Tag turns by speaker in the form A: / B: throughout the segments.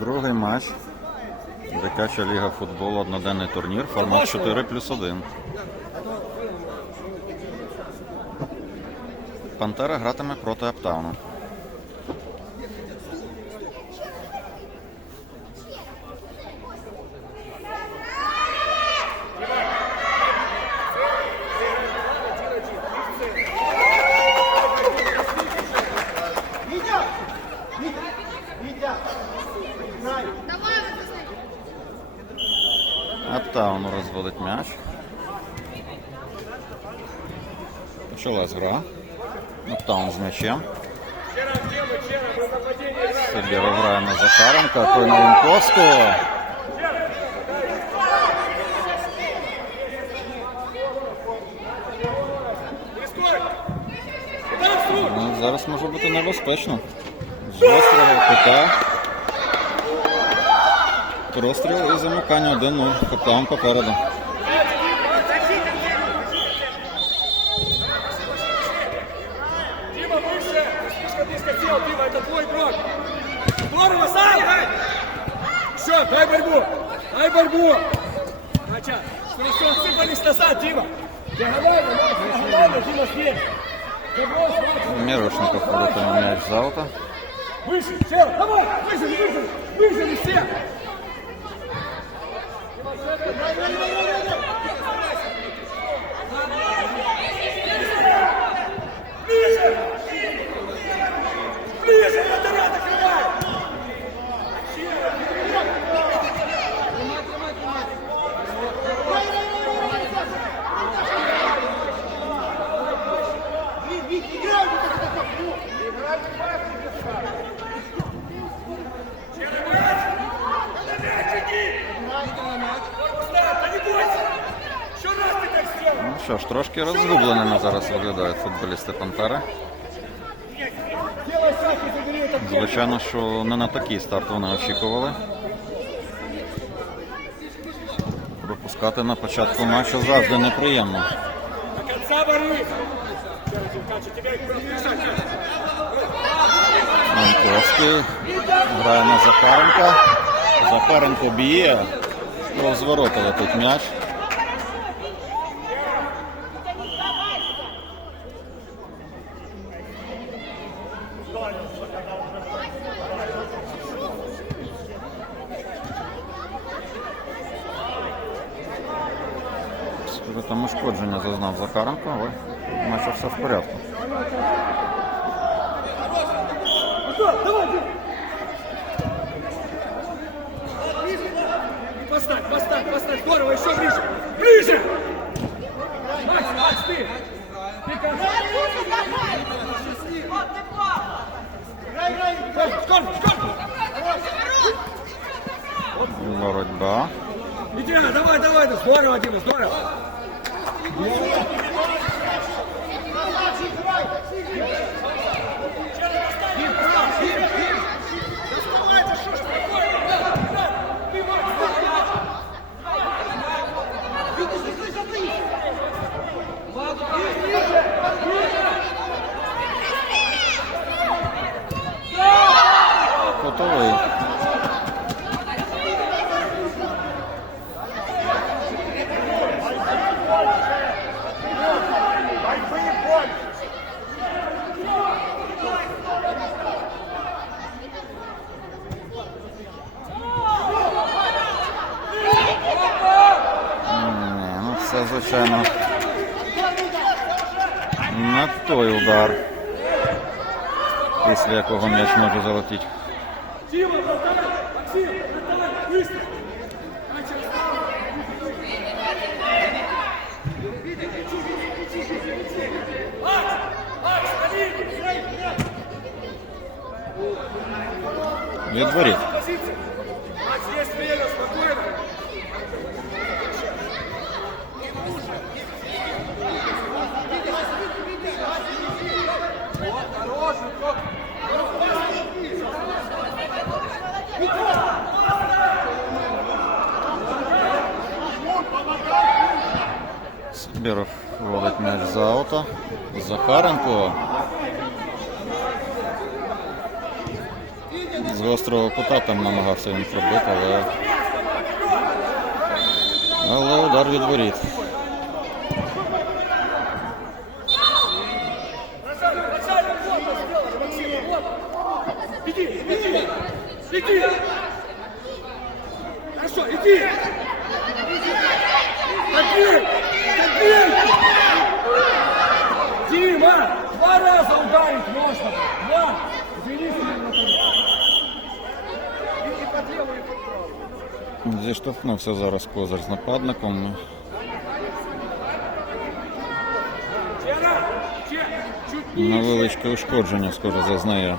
A: Другий матч. Дитяча ліга футболу, одноденний турнір, формат 4 плюс 1. Пантера гратиме проти Аптауну. Почалась гра. Аптаун з м'ячем. Сибіров грає на Захаренка, той на Лунковського. Ну, зараз може бути небезпечно. З острого кута. Простріл і замикання 1-0. Аптаун попереду.
B: Все, дай борьбу! Дай борьбу! Нача, хорошо, сыпались назад, Дима! Диагонально, диагонально, Дима, здесь! Заброс, Макс,
A: Мірошников податиме м'яч з аута.
B: Выше, все, давай, выжили, выжили, выжили все!
A: Що ж, трошки розгубленими зараз виглядають футболісти Пантери. Звичайно, що не на такий старт вони очікували. Пропускати на початку матчу завжди неприємно. Манковський грає на Захаренка. Захаренко б'є. Повз ворота летить м'яч. Ушкодження зазнав Захаренко, але наче все в порядку.
B: Поставь, поставь, поставь! Здорово, еще ближе! Ближе! Макс, Макс, ты! Ты!
A: Боротьба.
B: Идеально, давай, давай, да, здорово, Дима, здорово!
A: Готовий. Ні, ну це звичайно не той удар, після якого м'яч може залетіти.
B: Дима, братан! Максим, братан, быстро! Начал. Макс! Макс, один!
A: Відворіть.
B: Позиция! Макс, есть время, спокойно!
A: Сибіров вводить м'яч за аута. Захаренко. з гострого кута там намагався він пробити, але. Але удар від воріт. Зіштовхнувся зараз козир з нападником. Невеличке ушкодження, схоже, зазнає.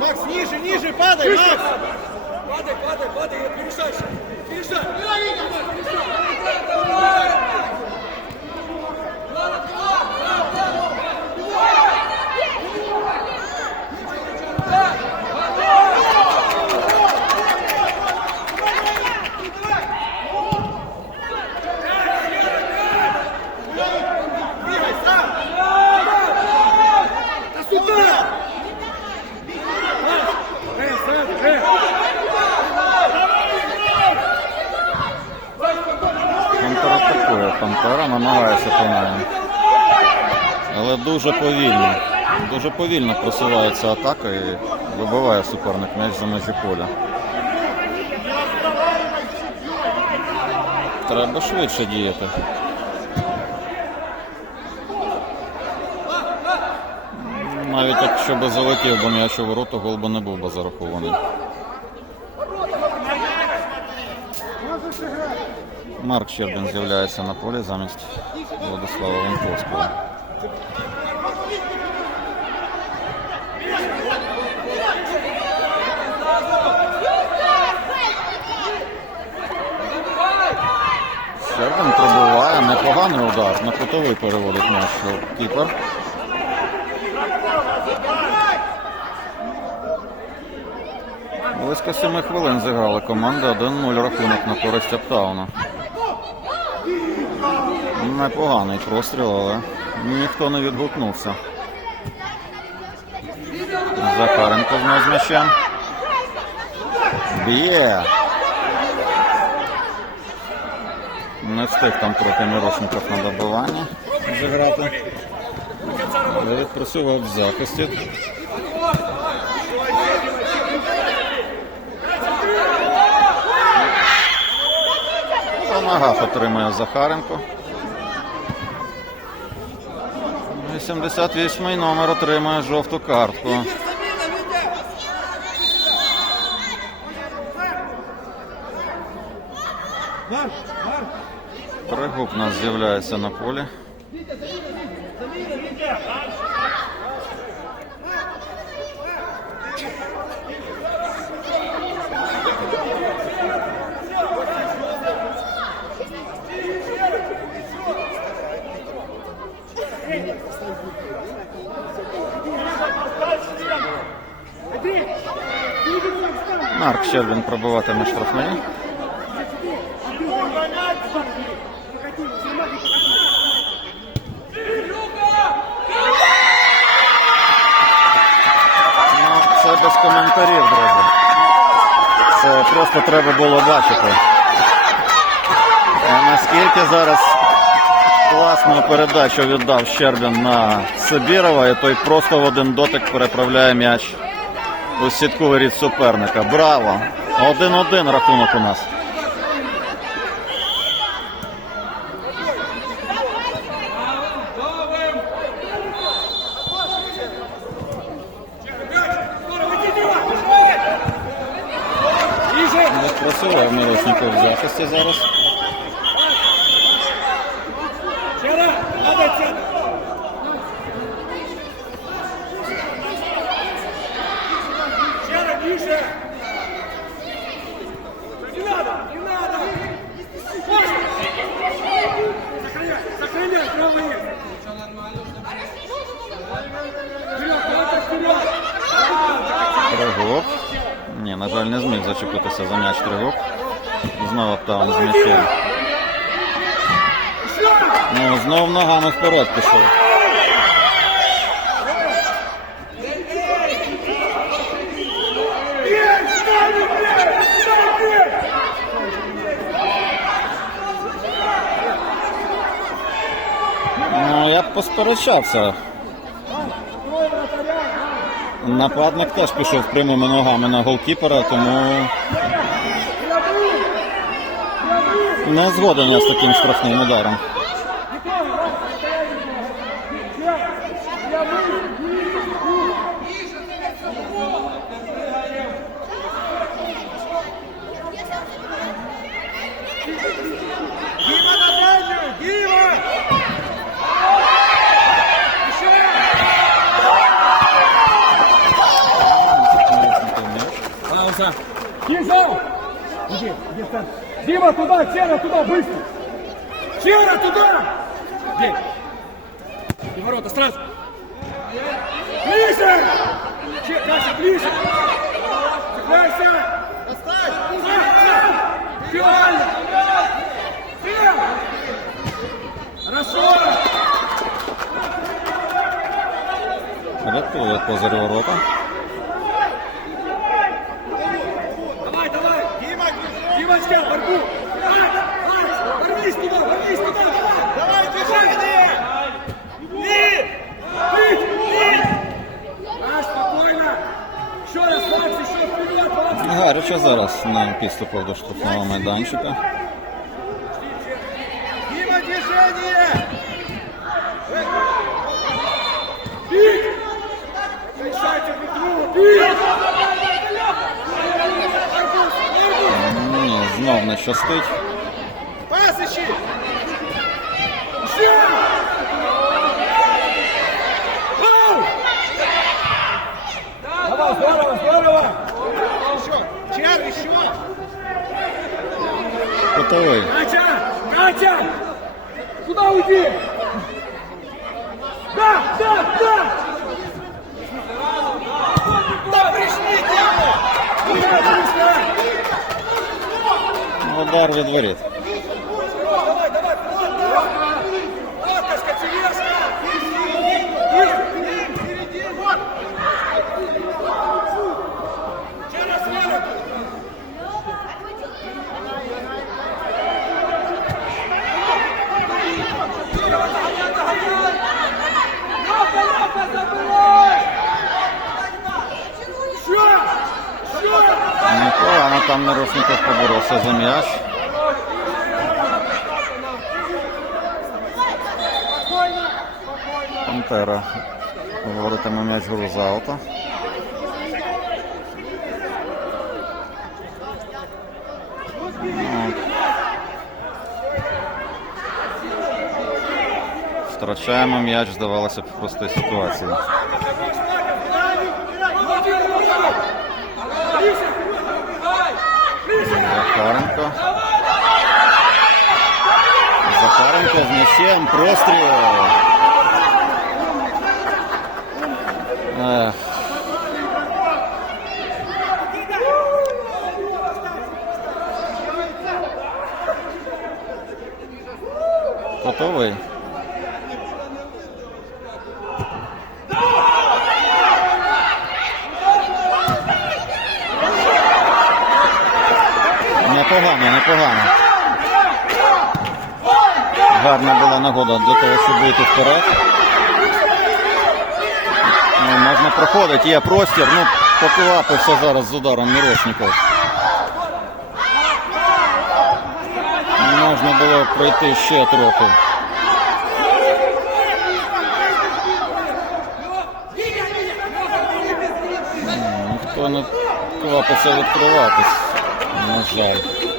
B: Макс,
C: ниже, ниже, падай, Макс!
B: Pade, pade, pade, pišaš, pišaš!
A: Контратакує намагається по. Але дуже повільно. Дуже повільно просувається атака і вибиває суперник м'яч за межі поля. Треба швидше діяти. Навіть якщо би залетів би м'яч у ворота, гол би не був би зарахований. Марк Щербин з'являється на полі замість Владислава Ланковського. Щербин пробиває, непоганий удар, на кутовий переводить м'яч кіпер. Близько 7 хвилин зіграли команди 1-0 рахунок на користь Аптауна. Непоганий простріл, але ніхто не відгукнувся. Захаренко знову з м'ячем. Б'є. Не встиг там проти Мірошників на добивання зіграти. Але Відпрацював в захисті. По ногах отримує Захаренко. 88-й номер отримує жовту картку. Пригуб у нас з'являється на полі. Марк Щербін пробиватиме штрафний. Ну, це без коментарів, друзі. Це просто треба було бачити. А наскільки зараз класну передачу віддав Щербін на Сибірова, і той просто в один дотик переправляє м'яч у сітку воріт суперника. Браво! 1-1 рахунок у нас.
B: Ниже.
A: Мирошников в захисті зараз. Пригуб. Ні, на жаль, не зміг зачепитися за м'яч тривог. Знову там з м'ячем. Ну, знов ногами вперед пішов. Ну, я б посперечався. Нападник теж пішов прямими ногами на голкіпера, тому не згоден я з таким штрафним ударом.
B: Туда, Чера, туда, быстро! Чера, туда! Бей! И ворота, сразу! Ближе! Че, Кася, ближе! Цепляйся! Фиоль! Фиоль! Хорошо!
A: Рятує позір ворота.
B: Макс!
A: Зараз на підступах до штрафного майданчика. Ні, знов не щастить.
C: Пас
B: Еще!
C: Чер, еще!
A: Кутовий.
B: Катя! Катя! Куда уйди? Да, да, да!
C: Да пришли, Дима!
B: Куда быстро?
A: Удар від воріт.
B: Давай, давай, плотно! Плотно, Скотелевска!
C: Впереди, вот!
B: Через ворот! Що? Що?
A: Непогано там Мирошников поборовся за м'яч. Пантера говоритиме м'яч Грузаута. Втрачаємо м'яч, здавалося б, в простій. Захаренко. Захаренко з м'ячем, простріл. Готовий? Непогано, непогано. Гарна була нагода для того, щоб вийти вперед. Можна проходити, є простір. Ну, поквапився зараз з ударом Мірошников. Можна було пройти ще трохи. Ніхто не квапиться відкриватись. На жаль.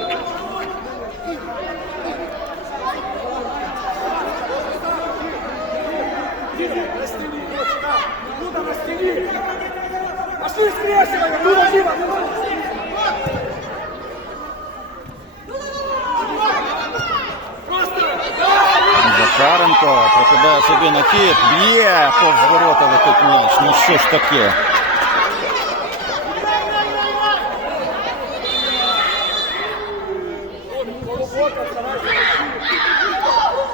B: Пошли
A: Захаренко прокидає собі на хід, б'є, повз ворота летить м'яч. Ну що ж таке?
B: Внимание, Дима, вратарь.
A: Прориває цю атаку суперника Мирошников, вибиває м'яч в аут.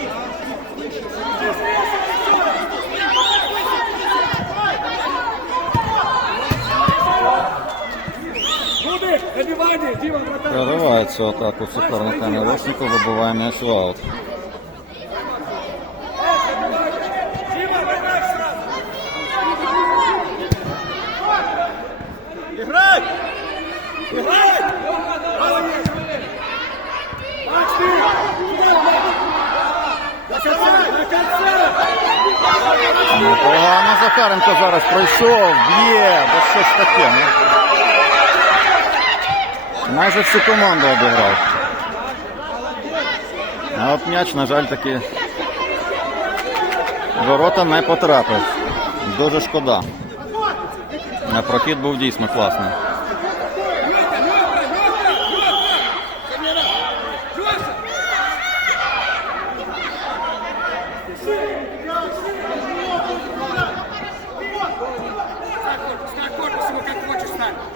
B: Дима, вратарь сразу.
C: Играй!
B: Играй! Молодец! Макс, ты! Сюда, Макс! До конца, до конца!
A: Непогано Захаренко зараз пройшов, б'є, бо що ж таке, ну? Майже всю команду обіграв. А от м'яч, на жаль, таки ворота не потрапив. Дуже шкода. А прохід був дійсно класний.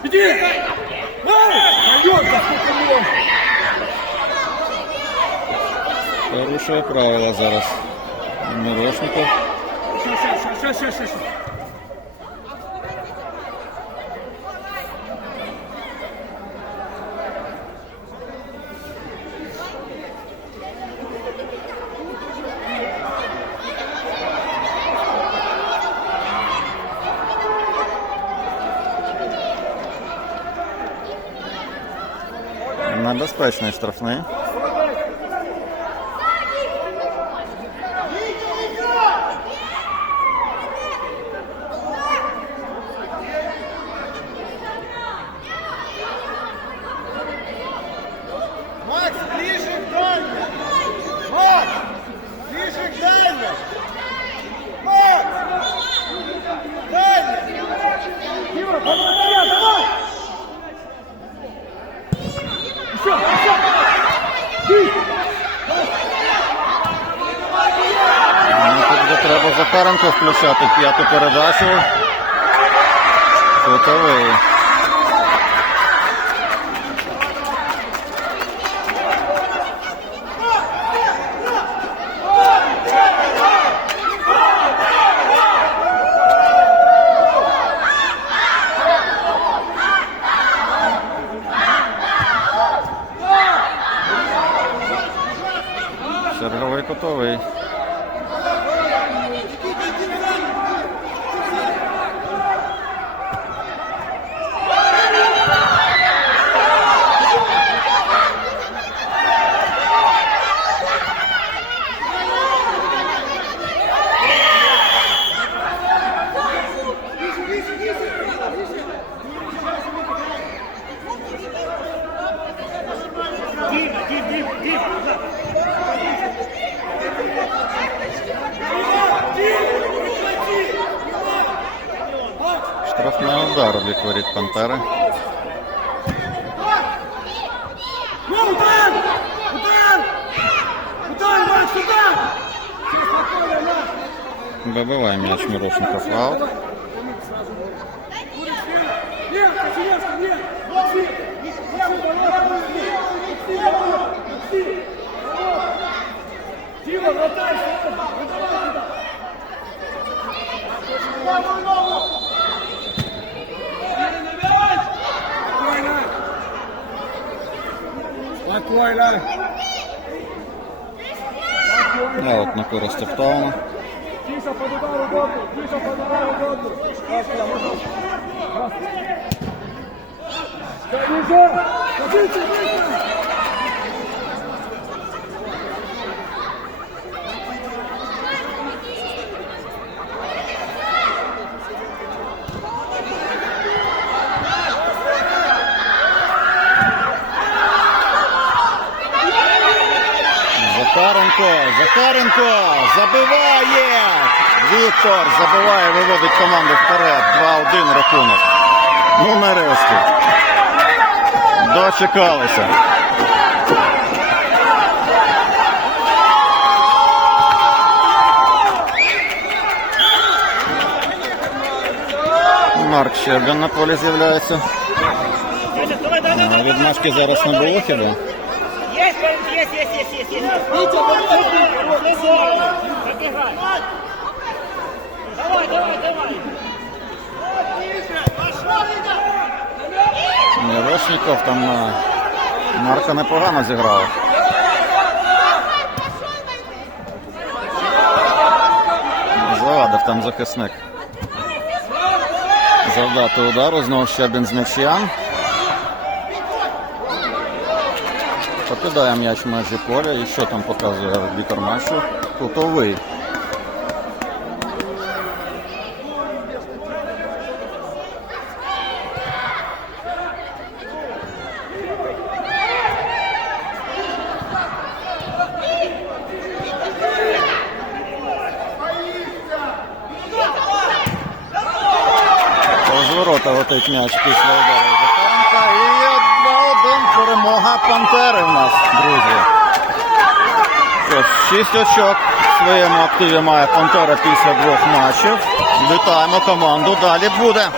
B: Иди!
A: першого правила зараз. Мирошников.
B: Що, що, що, що? На
A: безпечний штрафний. Захаренко включати п'яту передачу. Готовий. Вибиває м'яч Мирошников аут.
B: Нет, Косиневский, нет! Максим! Левый, давай, Максим! Максим, давай! Максим! Дима, вратарь, сразу! Выдавай туда! Спокойно! Спокойно!
A: Аут на користь Захаренко, Захаренко забиває! Віктор забиває, виводить команду вперед. 2-1 рахунок. Ну нарешті. Дочекалися. Марк Щербин на полі з'являється. Відмашки зараз не було хіба?
D: Есть, есть, есть, есть, есть, есть. Побегай. Давай, давай, давай.
A: Мірошніков там на Марка непогано зіграв. Завадив там захисник. Завдати удару, знову Щербін з м'яча. Покидає м'яч межі поля. І що там показує арбітер матчу? Кутовий. Розворота летить м'яч після удару Захаренка. І 2-1 Пантери в нас, друзі. шість 6 очок в своєму активі має Пантера після двох матчів. Вітаємо команду. Далі буде.